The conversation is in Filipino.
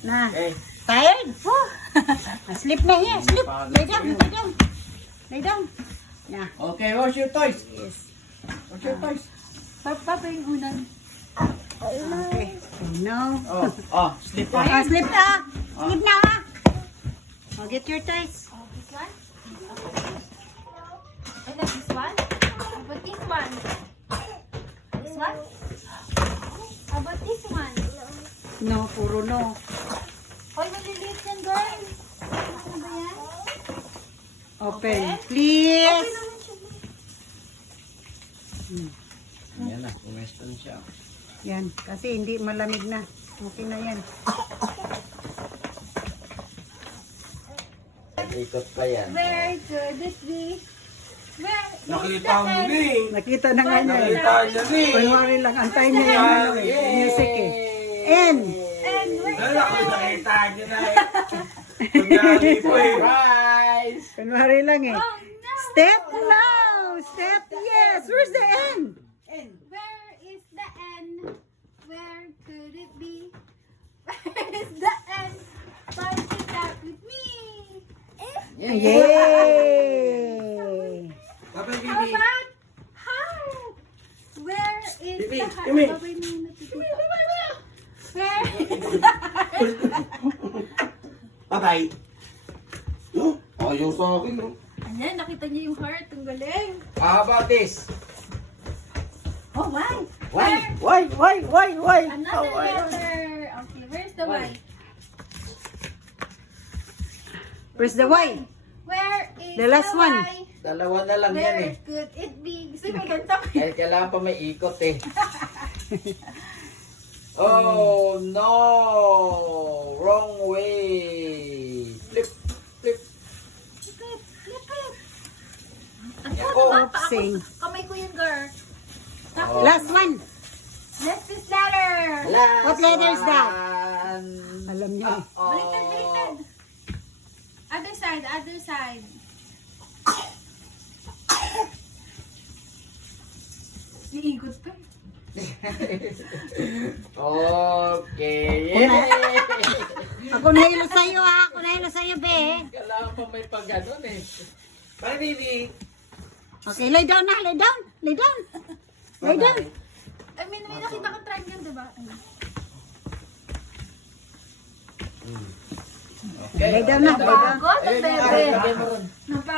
Na. Okay. Tired? Sleep na here. Sleep. Lay down. Lay down. Lay down. Na. Okay, what's your toys? Yes. What's your toys? Papa yung unang. Okay. No. Sleep Oh, na. sleep na. Sleep na. Oh, get your toys. Oh, this one? I like this one. How about this one? This one? How about this one? No, puro no. Hoy, maliliit yan, girl. Ano ba yan? Open. Please. Yan na, kumeston siya. Yan. Kasi hindi malamig na. Okay na yan. Ikot pa yan. Where could it be? Where is Nakita the mo end? ni. Nakita na nga niya. Nakita niya ni. Kunwari lang. Antayin niya yung ano, music eh. N. And where is Dala ko nakita niya na eh. Kunyari po eh. Surprise! Kunwari lang eh. Oh, no! Step now. Step yes. Where's the N? Where is the end? Where could it be? Where is the end? Punch it out with me. Yay! Babay, How baby. about heart? Where is Bibi, the heart? Bibi. Babay mo yung natitita. Where is Bye-bye. Ayaw sa akin. No? Ayan, nakita niyo yung heart. Ang galing. How about this? Oh, why? Why? Another letter. Okay, where's the Why? Y? Where's the Y? Where is The last one. Y? Dalawa na lang yan eh. Where could it be? Gusto mo ganito? Dahil kailangan pa may ikot eh. Oh no! Wrong way! Flip! Flip it. Ako, Oh, diba? Pa- sing. ako, kamay ko yun, girl. Oh. Last one. Let's this letter. Last What letter is that? one. Alam niyo. Baliktad, baliktad. Other side, other side. Iikot pa. Okay. Ako na hilo sa'yo ha. Ako na hilo sa'yo, be. Kailangan pa may pag-ganon eh. Bye, baby. Okay, lay down na. Lay down. Lay down. Lay down. I mean, may nakita ko triangle, diba? Okay. Lay down na. Lay down. Bago, Ayun na, bebe. lagay mo ron. Napagod.